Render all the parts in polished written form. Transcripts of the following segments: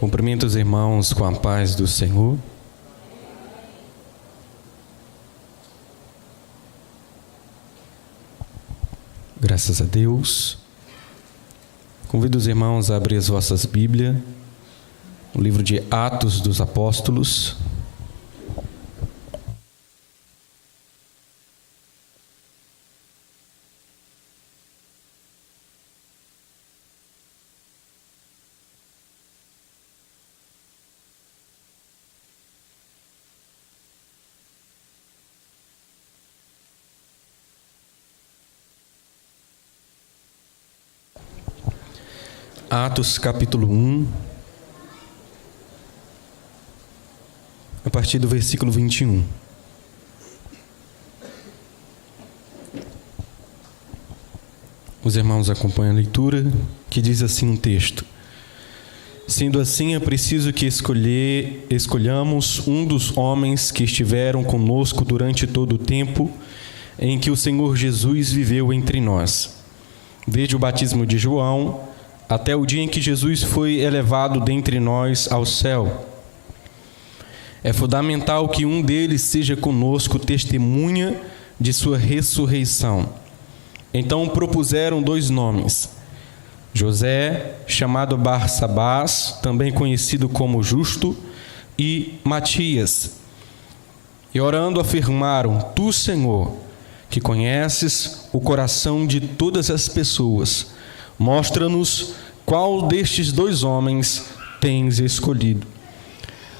Cumprimento os irmãos com a paz do Senhor. Graças a Deus. Convido os irmãos a abrir as vossas Bíblias, no livro de Atos dos Apóstolos. Atos capítulo 1, a partir do versículo 21. Os irmãos acompanham a leitura, que diz assim um texto: Sendo assim, é preciso que escolhamos um dos homens que estiveram conosco durante todo o tempo em que o Senhor Jesus viveu entre nós, desde o batismo de João até o dia em que Jesus foi elevado dentre nós ao céu. É fundamental que um deles seja conosco testemunha de sua ressurreição. Então propuseram 2 nomes: José, chamado Barsabás, também conhecido como Justo, e Matias. E orando afirmaram: Tu, Senhor, que conheces o coração de todas as pessoas, mostra-nos qual destes 2 homens tens escolhido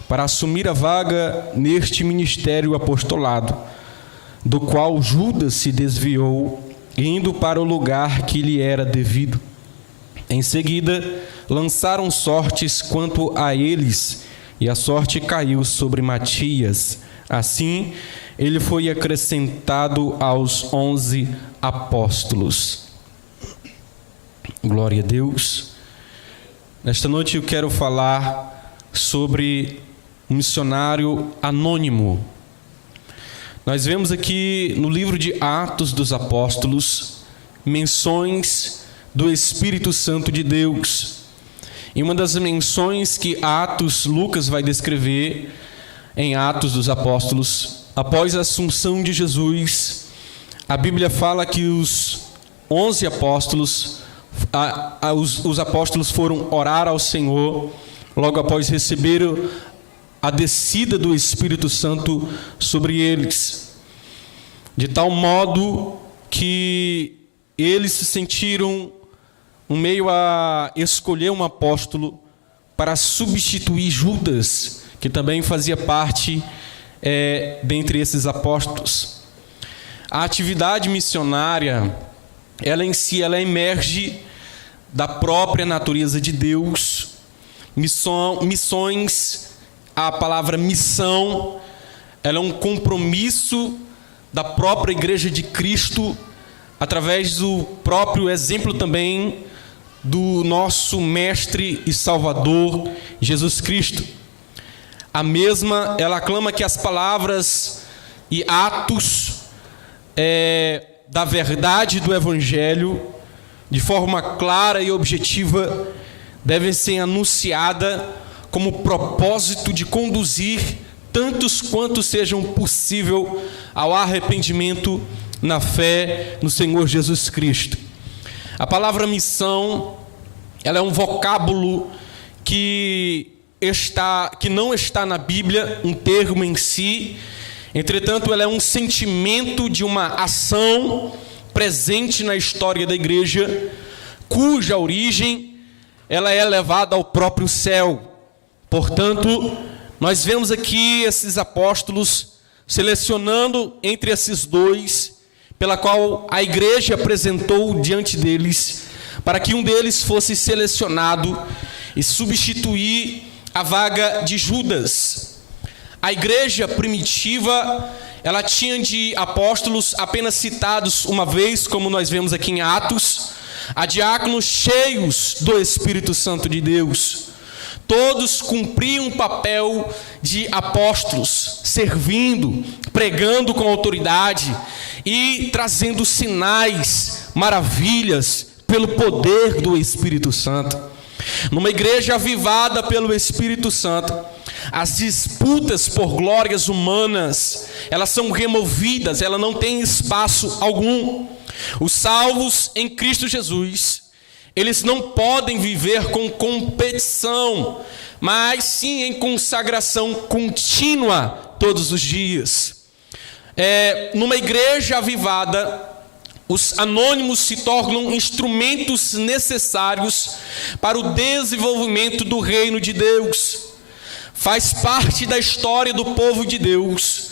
para assumir a vaga neste ministério apostolado, do qual Judas se desviou, indo para o lugar que lhe era devido. Em seguida, lançaram sortes quanto a eles, e a sorte caiu sobre Matias. Assim, ele foi acrescentado aos 11 apóstolos. Glória a Deus. Nesta noite eu quero falar sobre um missionário anônimo. Nós vemos aqui no livro de Atos dos Apóstolos menções do Espírito Santo de Deus. E uma das menções que Lucas vai descrever em Atos dos Apóstolos, após a assunção de Jesus, a Bíblia fala que os 11 apóstolos, os apóstolos foram orar ao Senhor logo após receber a descida do Espírito Santo sobre eles, de tal modo que eles se sentiram no meio a escolher um apóstolo para substituir Judas, que também fazia parte dentre esses apóstolos. A atividade missionária, ela em si, ela emerge da própria natureza de Deus. Missões, a palavra missão, ela é um compromisso da própria Igreja de Cristo, através do próprio exemplo também do nosso Mestre e Salvador, Jesus Cristo. A mesma, ela aclama que as palavras e atos da verdade do Evangelho, de forma clara e objetiva, devem ser anunciada como propósito de conduzir tantos quantos sejam possível ao arrependimento na fé no Senhor Jesus Cristo. A palavra missão, ela é um vocábulo que não está na Bíblia, um termo em si. Entretanto, ela é um sentimento de uma ação presente na história da igreja, cuja origem ela é levada ao próprio céu. Portanto, nós vemos aqui esses apóstolos selecionando entre esses 2, pela qual a igreja apresentou diante deles, para que um deles fosse selecionado e substituir a vaga de Judas. A igreja primitiva, ela tinha de apóstolos apenas citados uma vez, como nós vemos aqui em Atos, a diáconos cheios do Espírito Santo de Deus. Todos cumpriam um papel de apóstolos, servindo, pregando com autoridade e trazendo sinais, maravilhas, pelo poder do Espírito Santo. Numa igreja avivada pelo Espírito Santo, as disputas por glórias humanas, elas são removidas, ela não tem espaço algum. Os salvos em Cristo Jesus, eles não podem viver com competição, mas sim em consagração contínua todos os dias. Numa igreja avivada, os anônimos se tornam instrumentos necessários para o desenvolvimento do reino de Deus. Faz parte da história do povo de Deus.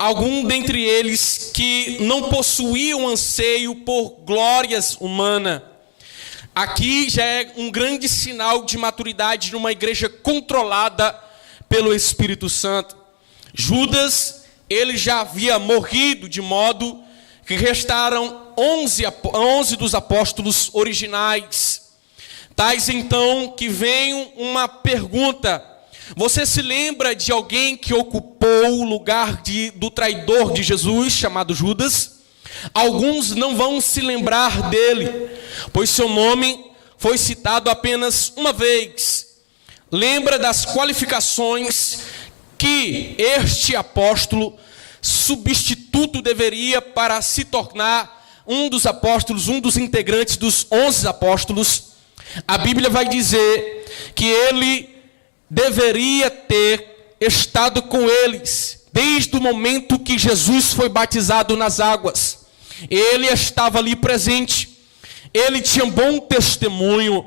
Algum dentre eles que não possuíam anseio por glórias humanas. Aqui já é um grande sinal de maturidade numa igreja controlada pelo Espírito Santo. Judas, ele já havia morrido, de modo que restaram 11 dos apóstolos originais. Tais então que vem uma pergunta: você se lembra de alguém que ocupou o lugar do traidor de Jesus, chamado Judas? Alguns não vão se lembrar dele, pois seu nome foi citado apenas uma vez. Lembra das qualificações que este apóstolo substituto deveria para se tornar um dos apóstolos, um dos integrantes dos 11 apóstolos. A Bíblia vai dizer que ele deveria ter estado com eles desde o momento que Jesus foi batizado nas águas. Ele estava ali presente, ele tinha bom testemunho.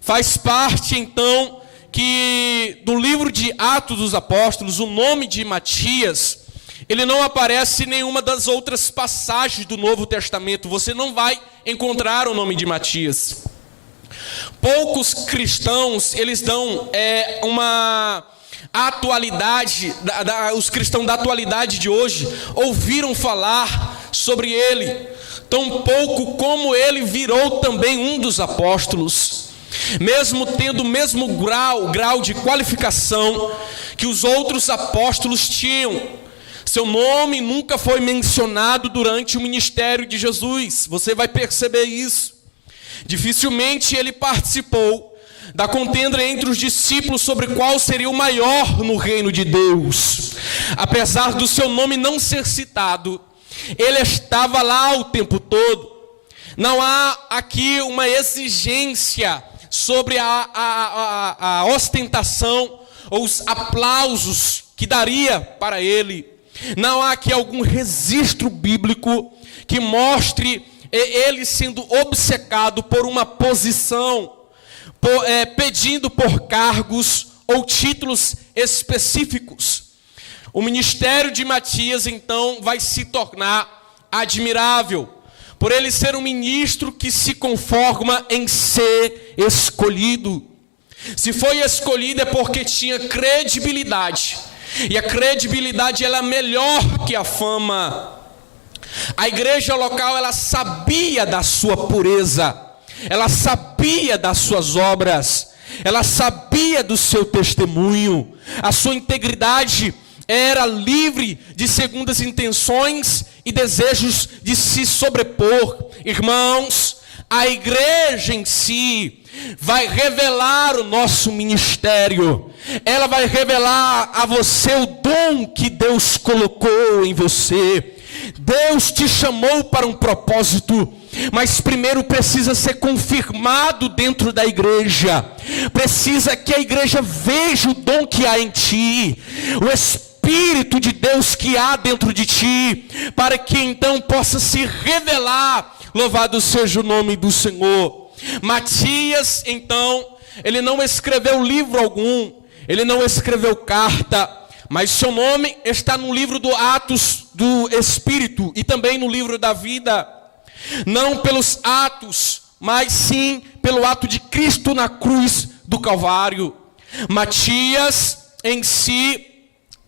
Faz parte então que do livro de Atos dos Apóstolos, o nome de Matias, ele não aparece em nenhuma das outras passagens do Novo Testamento. Você não vai encontrar o nome de Matias. Poucos cristãos, eles dão uma atualidade, os cristãos da atualidade de hoje ouviram falar sobre ele, tão pouco como ele virou também um dos apóstolos, mesmo tendo o mesmo grau de qualificação que os outros apóstolos tinham. Seu nome nunca foi mencionado durante o ministério de Jesus. Você vai perceber isso. Dificilmente ele participou da contenda entre os discípulos sobre qual seria o maior no reino de Deus. Apesar do seu nome não ser citado, ele estava lá o tempo todo. Não há aqui uma exigência sobre a ostentação ou os aplausos que daria para ele. Não há aqui algum registro bíblico que mostre ele sendo obcecado por uma posição, pedindo por cargos ou títulos específicos. O ministério de Matias, então, vai se tornar admirável, por ele ser um ministro que se conforma em ser escolhido. Se foi escolhido é porque tinha credibilidade. E a credibilidade, ela é melhor que a fama. A igreja local, ela sabia da sua pureza, ela sabia das suas obras, ela sabia do seu testemunho. A sua integridade era livre de segundas intenções e desejos de se sobrepor. Irmãos, a igreja em si vai revelar o nosso ministério. Ela vai revelar a você o dom que Deus colocou em você. Deus te chamou para um propósito, mas primeiro precisa ser confirmado dentro da igreja. Precisa que a igreja veja o dom que há em ti, o Espírito de Deus que há dentro de ti, para que então possa se revelar. Louvado seja o nome do Senhor. Matias, então, ele não escreveu livro algum, ele não escreveu carta, mas seu nome está no livro do Atos do Espírito e também no livro da vida. Não pelos atos, mas sim pelo ato de Cristo na cruz do Calvário. Matias, em si,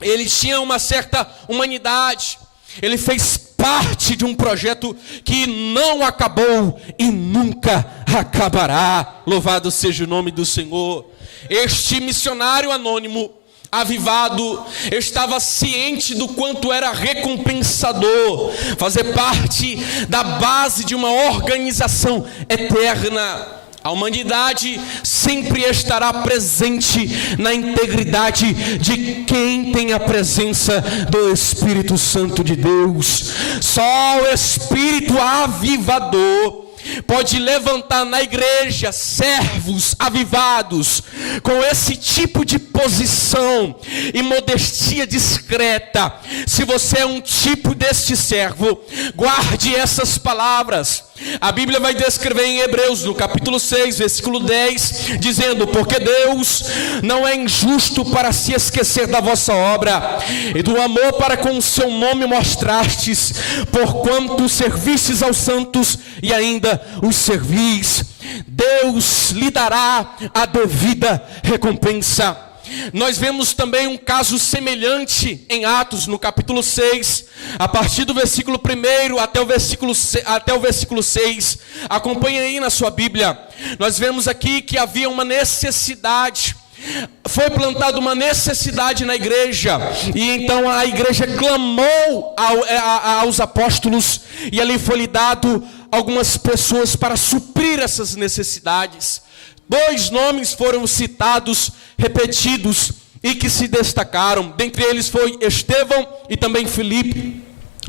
ele tinha uma certa humanidade. Ele fez parte de um projeto que não acabou e nunca acabará. Louvado seja o nome do Senhor. Este missionário anônimo, avivado, estava ciente do quanto era recompensador fazer parte da base de uma organização eterna. A humanidade sempre estará presente na integridade de quem tem a presença do Espírito Santo de Deus. Só o Espírito avivador pode levantar na igreja servos avivados com esse tipo de posição e modestia discreta. Se você é um tipo deste servo, guarde essas palavras. A Bíblia vai descrever em Hebreus, no capítulo 6, versículo 10, dizendo: porque Deus não é injusto para se esquecer da vossa obra e do amor para com o seu nome mostrastes, porquanto servistes aos santos e ainda os servis. Deus lhe dará a devida recompensa. Nós vemos também um caso semelhante em Atos, no capítulo 6, a partir do versículo 1 até o versículo 6. Acompanhe aí na sua Bíblia. Nós vemos aqui que havia uma necessidade. Foi plantada uma necessidade na igreja, e então a igreja clamou aos apóstolos, e ali foi lhe dado algumas pessoas para suprir essas necessidades. 2 nomes foram citados, repetidos, e que se destacaram. Dentre eles foi Estevão e também Filipe.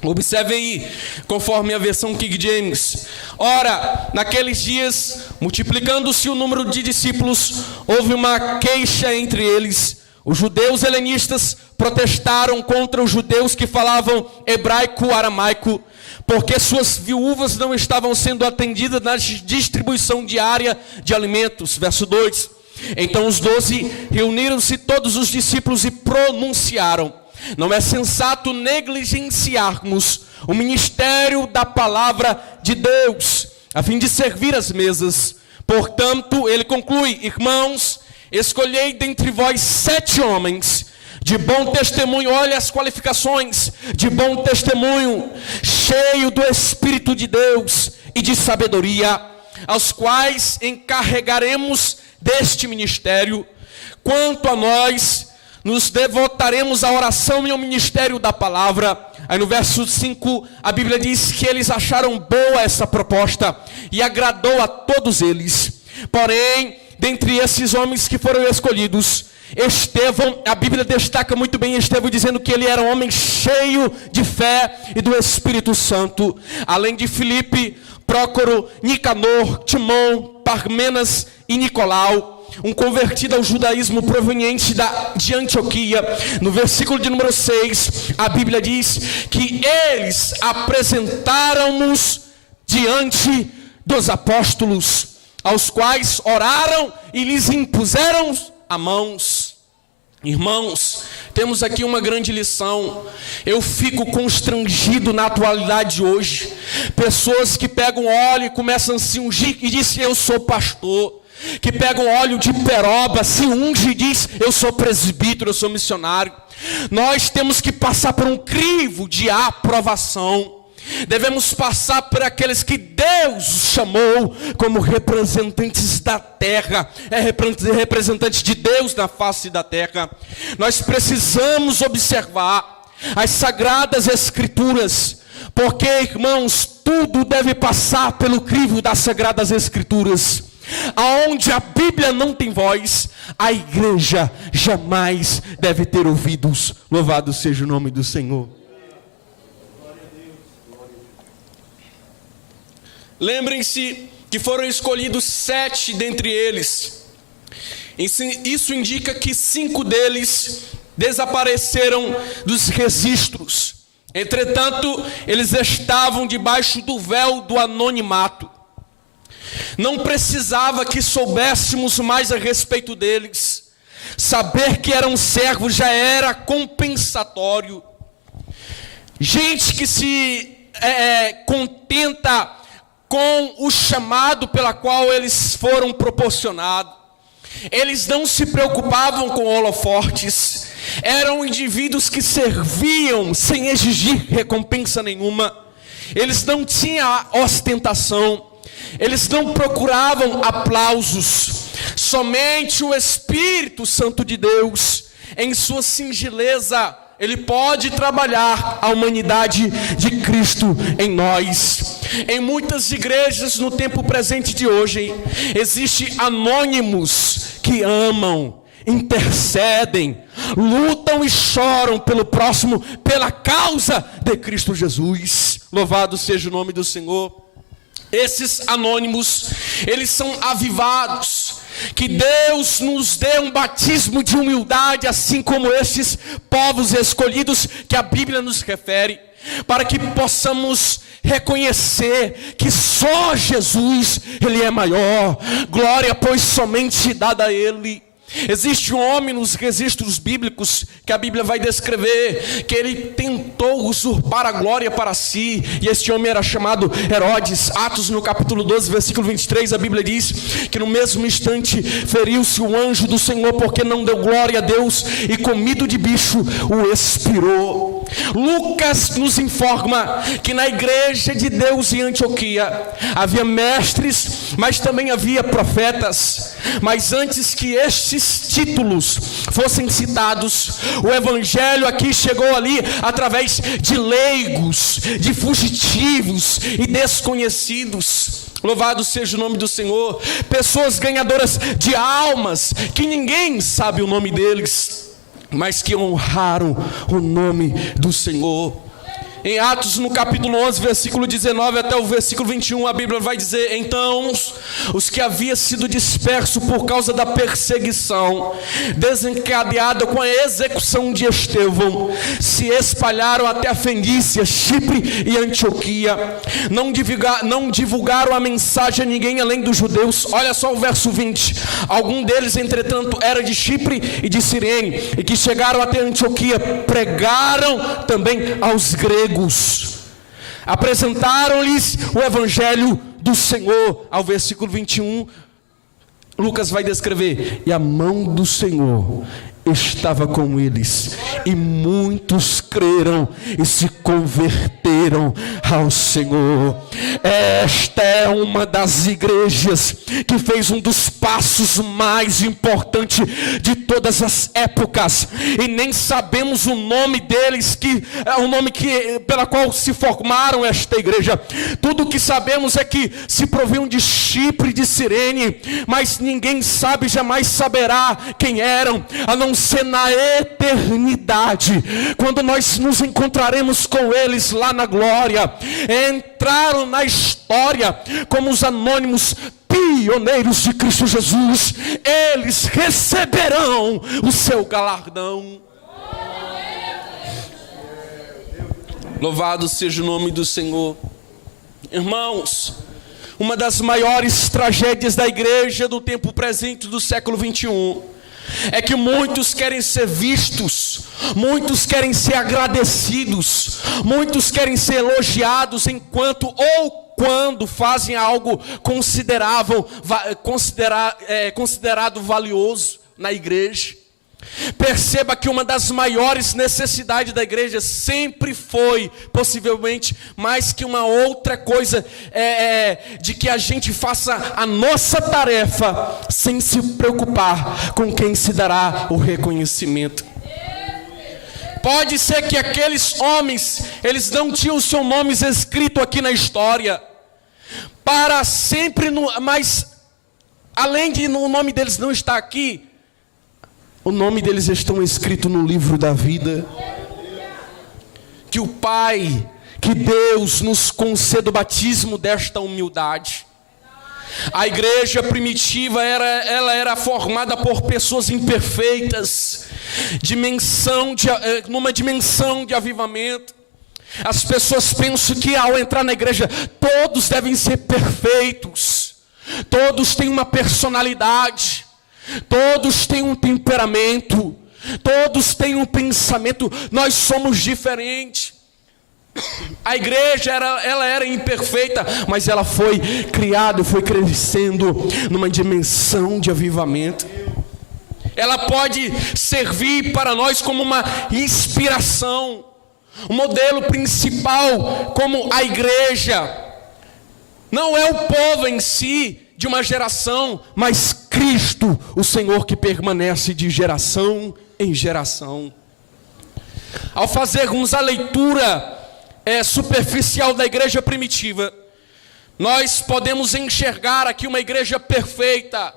Observe aí, conforme a versão King James. Ora, naqueles dias, multiplicando-se o número de discípulos, houve uma queixa entre eles. Os judeus helenistas protestaram contra os judeus que falavam hebraico-aramaico, porque suas viúvas não estavam sendo atendidas na distribuição diária de alimentos. Verso 2. Então os 12 reuniram-se todos os discípulos e pronunciaram: não é sensato negligenciarmos o ministério da palavra de Deus, a fim de servir as mesas. Portanto, ele conclui: irmãos, escolhei dentre vós 7 homens de bom testemunho, olha as qualificações, de bom testemunho, cheio do Espírito de Deus e de sabedoria, aos quais encarregaremos deste ministério. Quanto a nós, nos devotaremos à oração e ao ministério da palavra. Aí no verso 5, a Bíblia diz que eles acharam boa essa proposta e agradou a todos eles. Porém, dentre esses homens que foram escolhidos, Estevão, a Bíblia destaca muito bem Estevão, dizendo que ele era um homem cheio de fé e do Espírito Santo. Além de Filipe, Prócoro, Nicanor, Timão, Parmenas e Nicolau, um convertido ao judaísmo proveniente de Antioquia. No versículo de número 6, a Bíblia diz que eles apresentaram-nos diante dos apóstolos, aos quais oraram e lhes impuseram a mãos. Irmãos, temos aqui uma grande lição. Eu fico constrangido na atualidade de hoje. Pessoas que pegam óleo e começam a se ungir e dizem: eu sou pastor. Que pegam óleo de peroba, se unge e diz: eu sou presbítero, eu sou missionário. Nós temos que passar por um crivo de aprovação. Devemos passar por aqueles que Deus chamou como representantes da terra, representantes de Deus na face da terra. Nós precisamos observar as sagradas escrituras, porque, irmãos, tudo deve passar pelo crivo das sagradas escrituras. Aonde a Bíblia não tem voz, a igreja jamais deve ter ouvidos. Louvado seja o nome do Senhor. Lembrem-se que foram escolhidos 7 dentre eles. Isso indica que 5 deles desapareceram dos registros. Entretanto, eles estavam debaixo do véu do anonimato. Não precisava que soubéssemos mais a respeito deles. Saber que eram servos já era compensatório. Gente que se contenta com o chamado pela qual eles foram proporcionados. Eles não se preocupavam com holofotes. Eram indivíduos que serviam sem exigir recompensa nenhuma. Eles não tinham ostentação. Eles não procuravam aplausos. Somente o Espírito Santo de Deus, em sua singeleza, Ele pode trabalhar a humanidade de Cristo em nós. Em muitas igrejas no tempo presente de hoje, existem anônimos que amam, intercedem, lutam e choram pelo próximo, pela causa de Cristo Jesus. Louvado seja o nome do Senhor. Esses anônimos, eles são avivados. Que Deus nos dê um batismo de humildade, assim como estes povos escolhidos que a Bíblia nos refere, para que possamos reconhecer que só Jesus, Ele é maior. Glória, pois, somente dada a Ele. Existe um homem nos registros bíblicos que a Bíblia vai descrever que ele tentou usurpar a glória para si, e este homem era chamado Herodes. Atos no capítulo 12, versículo 23, a Bíblia diz que no mesmo instante feriu-se o anjo do Senhor, porque não deu glória a Deus, e comido de bicho o expirou. Lucas nos informa que na igreja de Deus em Antioquia havia mestres, mas também havia profetas. Mas antes que estes títulos fossem citados, o evangelho aqui chegou ali através de leigos, de fugitivos e desconhecidos. Louvado seja o nome do Senhor. Pessoas ganhadoras de almas, que ninguém sabe o nome deles, mas que honraram o nome do Senhor. Em Atos, no capítulo 11, versículo 19 até o versículo 21, a Bíblia vai dizer: então, os que haviam sido dispersos por causa da perseguição, desencadeada com a execução de Estevão, se espalharam até a Fenícia, Chipre e Antioquia. Não divulgaram a mensagem a ninguém além dos judeus. Olha só o verso 20. Algum deles, entretanto, era de Chipre e de Cirene, e que chegaram até Antioquia, pregaram também aos gregos. Apresentaram-lhes o evangelho do Senhor. Ao versículo 21, Lucas vai descrever: e a mão do Senhor estava com eles, e muitos creram e se converteram ao Senhor. Esta é uma das igrejas que fez um dos passos mais importantes de todas as épocas, e nem sabemos o nome deles, que é o nome pela qual se formaram esta igreja. Tudo o que sabemos é que se proviam de Chipre e de Cirene, mas ninguém sabe, jamais saberá quem eram, a não ser na eternidade, quando nós nos encontraremos com eles lá na glória. Entraram na história como os anônimos pioneiros de Cristo Jesus. Eles receberão o seu galardão. Louvado seja o nome do Senhor. Irmãos, uma das maiores tragédias da igreja do tempo presente do século 21 é que muitos querem ser vistos, muitos querem ser agradecidos, muitos querem ser elogiados enquanto ou quando fazem algo considerado valioso na igreja. Perceba que uma das maiores necessidades da igreja sempre foi, possivelmente, mais que uma outra coisa, de que a gente faça a nossa tarefa sem se preocupar com quem se dará o reconhecimento. Pode ser que aqueles homens, eles não tinham os seus nomes escritos aqui na história, para sempre, mas além de o nome deles não estar aqui, o nome deles estão escritos no livro da vida. Que o Pai, que Deus nos conceda o batismo desta humildade. A igreja primitiva era formada por pessoas imperfeitas, numa dimensão de avivamento. As pessoas pensam que ao entrar na igreja todos devem ser perfeitos, todos têm uma personalidade, todos têm um temperamento, todos têm um pensamento. Nós somos diferentes. A igreja ela era imperfeita, mas ela foi criada, foi crescendo numa dimensão de avivamento. Ela pode servir para nós como uma inspiração, o modelo principal, como a igreja. Não é o povo em si de uma geração, mas Cristo, o Senhor, que permanece de geração em geração. Ao fazermos a leitura superficial da igreja primitiva, nós podemos enxergar aqui uma igreja perfeita,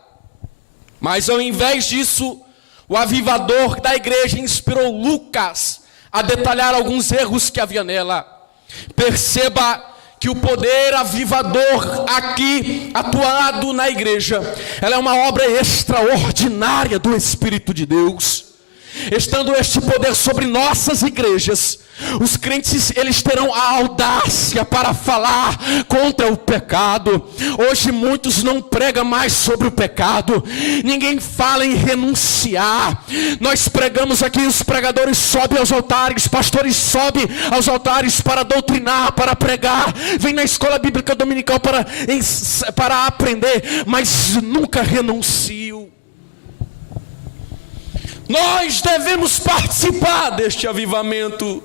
mas ao invés disso, o avivador da igreja inspirou Lucas a detalhar alguns erros que havia nela. Perceba que o poder avivador aqui atuado na igreja, ela é uma obra extraordinária do Espírito de Deus. Estando este poder sobre nossas igrejas, os crentes, eles terão a audácia para falar contra o pecado. Hoje muitos não pregam mais sobre o pecado, ninguém fala em renunciar. Nós pregamos aqui, os pregadores sobem aos altares, pastores sobem aos altares para doutrinar, para pregar, vem na escola bíblica dominical para aprender, mas nunca renunciam. Nós devemos participar deste avivamento.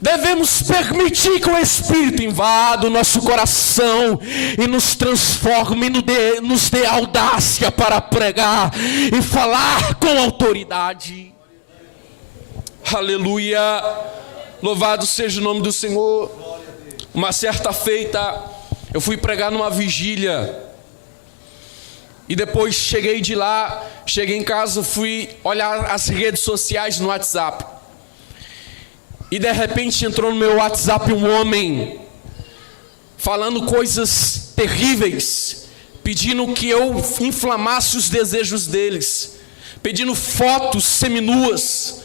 Devemos permitir que o Espírito invada o nosso coração e nos transforme, nos dê audácia para pregar e falar com autoridade. Aleluia! Louvado seja o nome do Senhor. Uma certa feita, eu fui pregar numa vigília. E depois cheguei de lá, cheguei em casa, fui olhar as redes sociais no WhatsApp. E de repente entrou no meu WhatsApp um homem, falando coisas terríveis, pedindo que eu inflamasse os desejos deles, pedindo fotos seminuas.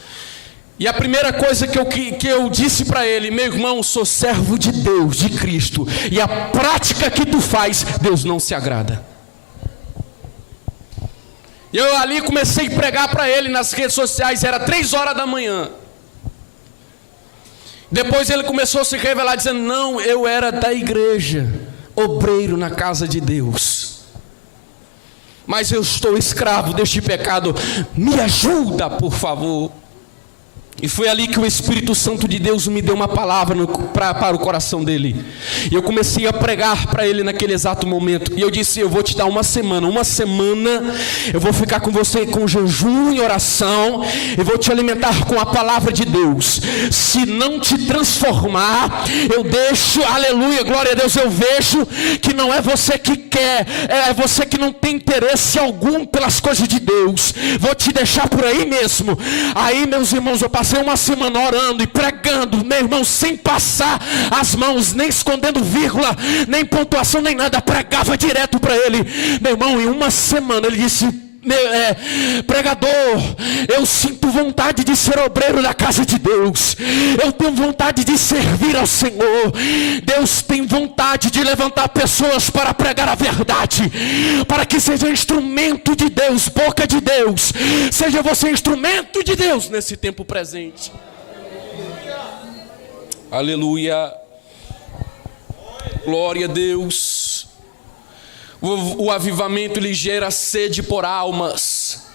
E a primeira coisa que eu disse para ele: meu irmão, sou servo de Deus, de Cristo, e a prática que tu faz, Deus não se agrada. E eu ali comecei a pregar para ele nas redes sociais, era 3 horas da manhã. Depois ele começou a se revelar dizendo: não, eu era da igreja, obreiro na casa de Deus, mas eu estou escravo deste pecado, me ajuda por favor. E foi ali que o Espírito Santo de Deus me deu uma palavra para o coração dele. E eu comecei a pregar para ele naquele exato momento. E eu disse: eu vou te dar uma semana eu vou ficar com você com jejum e oração, e vou te alimentar com a palavra de Deus. Se não te transformar, eu deixo, aleluia, glória a Deus, eu vejo que não é você que quer, é você que não tem interesse algum pelas coisas de Deus. Vou te deixar por aí mesmo. Aí, meus irmãos, eu passei uma semana orando e pregando, meu irmão, sem passar as mãos, nem escondendo vírgula, nem pontuação, nem nada, pregava direto para ele. Meu irmão, em uma semana ele disse: pregador, eu sinto vontade de ser obreiro da casa de Deus, eu tenho vontade de servir ao Senhor. Deus tem vontade de levantar pessoas para pregar a verdade, para que seja instrumento de Deus, boca de Deus. Seja você instrumento de Deus nesse tempo presente. Aleluia, glória a Deus. O avivamento lhe gera sede por almas.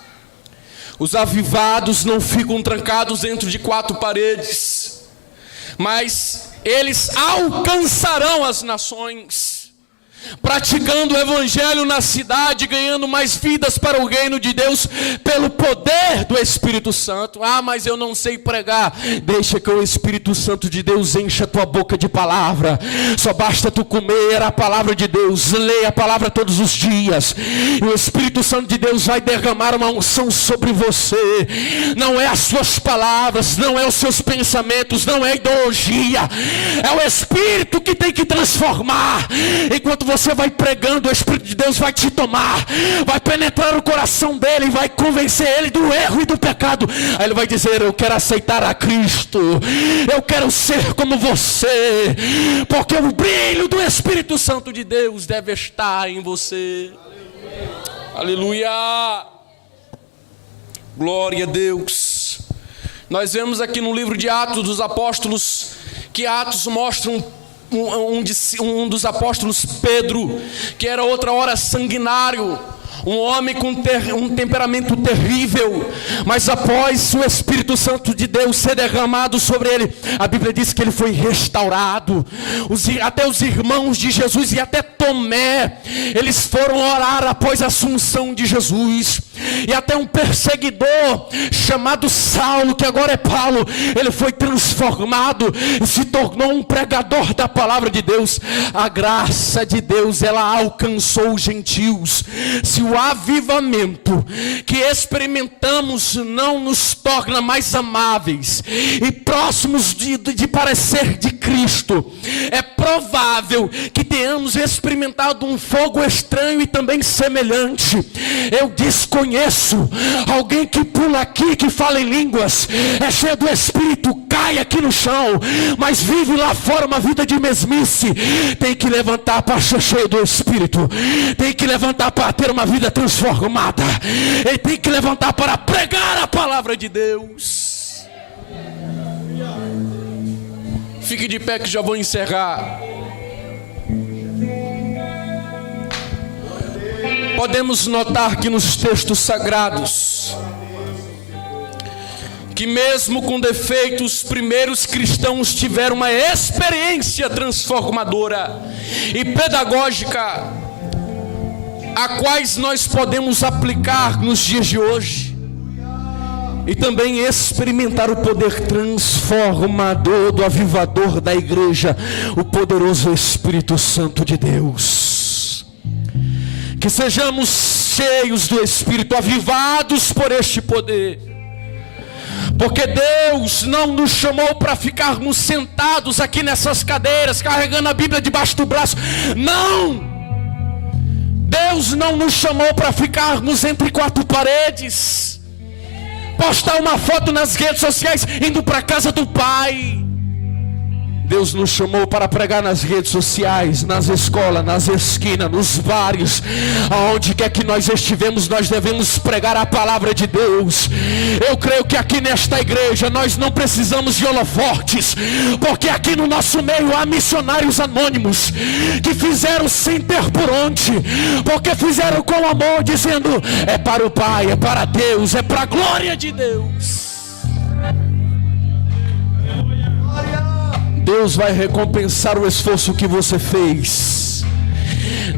Os avivados não ficam trancados dentro de 4 paredes, mas eles alcançarão as nações, praticando o evangelho na cidade, ganhando mais vidas para o reino de Deus, pelo poder do Espírito Santo. Ah, mas eu não sei pregar. Deixa que o Espírito Santo de Deus encha a tua boca de palavra. Só basta tu comer a palavra de Deus, ler a palavra todos os dias, e o Espírito Santo de Deus vai derramar uma unção sobre você. Não é as suas palavras, não é os seus pensamentos, não é a ideologia, é o Espírito que tem que transformar. Enquanto você vai pregando, o Espírito de Deus vai te tomar, vai penetrar o coração dele, vai convencer ele do erro e do pecado. Aí ele vai dizer: eu quero aceitar a Cristo, eu quero ser como você, porque o brilho do Espírito Santo de Deus deve estar em você. Aleluia, glória a Deus. Nós vemos aqui no livro de Atos dos Apóstolos que Atos mostra um dos apóstolos, Pedro, que era outra hora sanguinário, um homem com um temperamento terrível, mas após o Espírito Santo de Deus ser derramado sobre ele, a Bíblia diz que ele foi restaurado. Até os irmãos de Jesus e até Tomé, eles foram orar após a assunção de Jesus. E até um perseguidor chamado Saulo, que agora é Paulo, ele foi transformado e se tornou um pregador da palavra de Deus. A graça de Deus, ela alcançou os gentios. Se o avivamento que experimentamos não nos torna mais amáveis e próximos de parecer de Cristo, é provável que tenhamos experimentado um fogo estranho e também semelhante. Eu desconheço alguém que pula aqui, que fala em línguas, é cheio do Espírito, cai aqui no chão, mas vive lá fora uma vida de mesmice. Tem que levantar para ser cheio do Espírito, tem que levantar para ter uma vida transformada, ele tem que levantar para pregar a palavra de Deus. Fique de pé que já vou encerrar. Podemos notar que nos textos sagrados, que mesmo com defeitos, os primeiros cristãos tiveram uma experiência transformadora e pedagógica, a quais nós podemos aplicar nos dias de hoje, e também experimentar o poder transformador do avivador da igreja, o poderoso Espírito Santo de Deus. Que sejamos cheios do Espírito, avivados por este poder, porque Deus não nos chamou para ficarmos sentados aqui nessas cadeiras, carregando a Bíblia debaixo do braço. Não! Deus não nos chamou para ficarmos entre quatro paredes, postar uma foto nas redes sociais indo para a casa do Pai. Deus nos chamou para pregar nas redes sociais, nas escolas, nas esquinas, nos bares, aonde quer que nós estivemos, nós devemos pregar a palavra de Deus. Eu creio que aqui nesta igreja nós não precisamos de holofotes, porque aqui no nosso meio há missionários anônimos que fizeram sem ter por onde, porque fizeram com amor, dizendo: é para o Pai, é para Deus, é para a glória de Deus. Deus vai recompensar o esforço que você fez.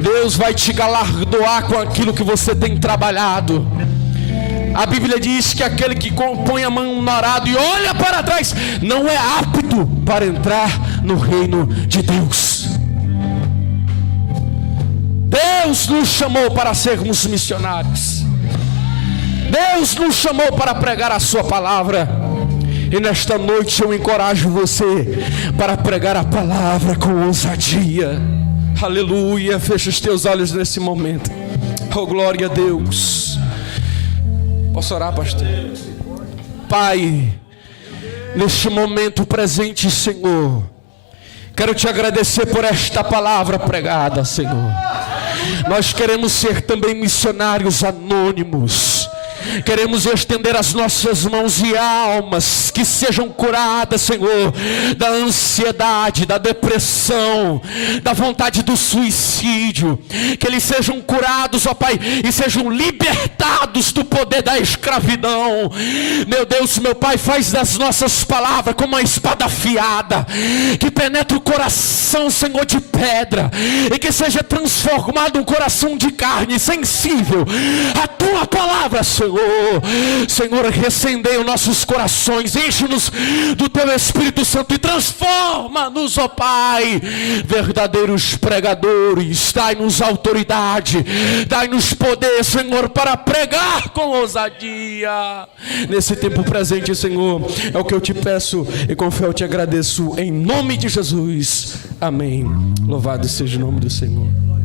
Deus vai te galardoar com aquilo que você tem trabalhado. A Bíblia diz que aquele que põe a mão no arado e olha para trás não é apto para entrar no reino de Deus. Deus nos chamou para sermos missionários. Deus nos chamou para pregar a sua palavra. E nesta noite eu encorajo você para pregar a palavra com ousadia. Aleluia. Fecha os teus olhos nesse momento. Oh, glória a Deus. Posso orar, pastor? Pai, neste momento presente, Senhor, quero te agradecer por esta palavra pregada, Senhor. Nós queremos ser também missionários anônimos. Queremos estender as nossas mãos e almas que sejam curadas, Senhor, da ansiedade, da depressão, da vontade do suicídio. Que eles sejam curados, ó Pai, e sejam libertados do poder da escravidão. Meu Deus, meu Pai, faz das nossas palavras como uma espada afiada, que penetre o coração, Senhor, de pedra, e que seja transformado um coração de carne sensível à Tua palavra, Senhor. Senhor, recendei os nossos corações, enche-nos do Teu Espírito Santo e transforma-nos, ó Pai, verdadeiros pregadores. Dai-nos autoridade, dai-nos poder, Senhor, para pregar com ousadia nesse tempo presente, Senhor. É o que eu te peço e com fé eu te agradeço, em nome de Jesus, amém. Louvado seja o nome do Senhor.